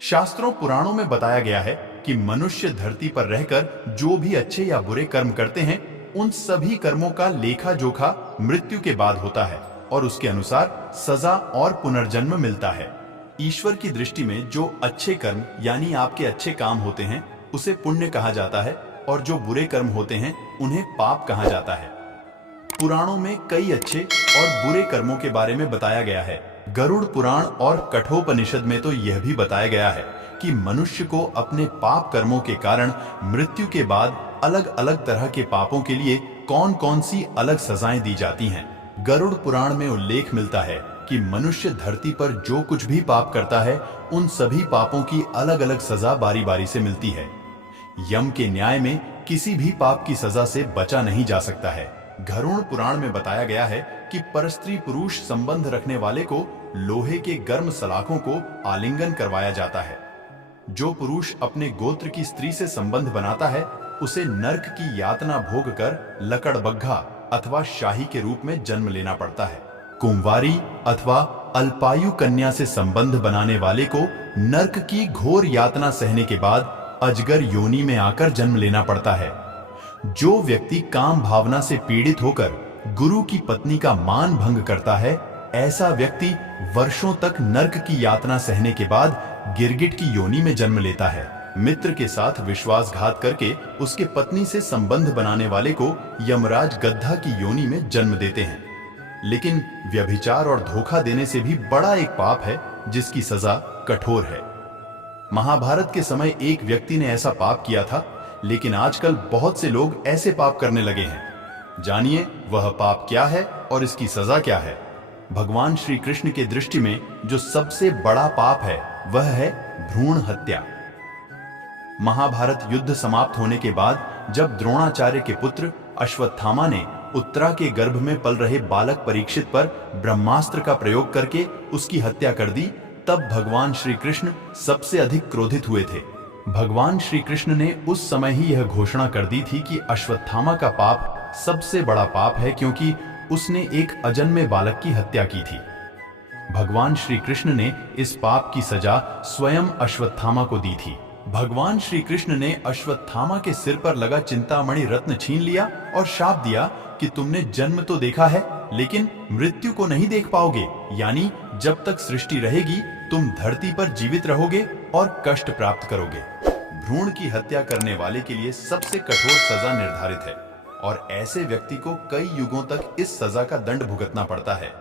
शास्त्रों पुराणों में बताया गया है कि मनुष्य धरती पर रहकर जो भी अच्छे या बुरे कर्म करते हैं, उन सभी कर्मों का लेखा जोखा मृत्यु के बाद होता है और उसके अनुसार सजा और पुनर्जन्म मिलता है। ईश्वर की दृष्टि में जो अच्छे कर्म यानी आपके अच्छे काम होते हैं उसे पुण्य कहा जाता है और जो बुरे कर्म होते हैं उन्हें पाप कहा जाता है। पुराणों में कई अच्छे और बुरे कर्मों के बारे में बताया गया है। गरुड़ पुराण और कठोपनिषद में तो यह भी बताया गया है कि मनुष्य को अपने पाप कर्मों के कारण मृत्यु के बाद अलग अलग तरह के पापों के लिए कौन कौन सी अलग सजाएं दी जाती हैं। गरुड़ पुराण में उल्लेख मिलता है कि मनुष्य धरती पर जो कुछ भी पाप करता है उन सभी पापों की अलग अलग सजा बारी बारी से मिलती है। यम के न्याय में किसी भी पाप की सजा से बचा नहीं जा सकता है। गरुड़ पुराण में बताया गया है कि परस्त्री पुरुष संबंध रखने वाले को लोहे के गर्म सलाखों को आलिंगन करवाया जाता है। जो पुरुष अपने गोत्र की स्त्री से संबंध बनाता है उसे नर्क की यातना भोग कर लकड़बग्घा अथवा शाही के रूप में जन्म लेना पड़ता है। कुंवारी अथवा अल्पायु कन्या से संबंध बनाने वाले को नर्क की घोर यातना सहने के बाद अजगर योनि में आकर जन्म लेना पड़ता है। जो व्यक्ति काम भावना से पीड़ित होकर गुरु की पत्नी का मान भंग करता है, ऐसा व्यक्ति वर्षों तक नर्क की यातना सहने के बाद गिरगिट की योनि में जन्म लेता है। मित्र के साथ विश्वासघात करके उसके पत्नी से संबंध बनाने वाले को यमराज गद्धा की योनि में जन्म देते हैं। लेकिन व्यभिचार और धोखा देने से भी बड़ा एक पाप है जिसकी सजा कठोर है। महाभारत के समय एक व्यक्ति ने ऐसा पाप किया था, लेकिन आजकल बहुत से लोग ऐसे पाप करने लगे हैं। जानिए वह पाप क्या है और इसकी सजा क्या है। भगवान श्री कृष्ण के दृष्टि में जो सबसे बड़ा पाप है वह है भ्रूण हत्या। महाभारत युद्ध समाप्त होने के बाद जब द्रोणाचार्य के पुत्र अश्वत्थामा ने उत्तरा के गर्भ में पल रहे बालक परीक्षित पर ब्रह्मास्त्र का प्रयोग करके उसकी हत्या कर दी, तब भगवान श्री कृष्ण सबसे अधिक क्रोधित हुए थे। भगवान श्री कृष्ण ने उस समय ही यह घोषणा कर दी थी कि अश्वत्थामा का पाप सबसे बड़ा पाप है, क्योंकि उसने एक अजन्मे बालक की हत्या की थी। भगवान श्री कृष्ण ने इस पाप की सजा स्वयं अश्वत्थामा को दी थी। भगवान श्री कृष्ण ने अश्वत्थामा के सिर पर लगा चिंतामणि रत्न छीन लिया और शाप दिया कि तुमने जन्म तो देखा है लेकिन मृत्यु को नहीं देख पाओगे, यानी जब तक सृष्टि रहेगी तुम धरती पर जीवित रहोगे और कष्ट प्राप्त करोगे। भ्रूण की हत्या करने वाले के लिए सबसे कठोर सजा निर्धारित है और ऐसे व्यक्ति को कई युगों तक इस सजा का दंड भुगतना पड़ता है।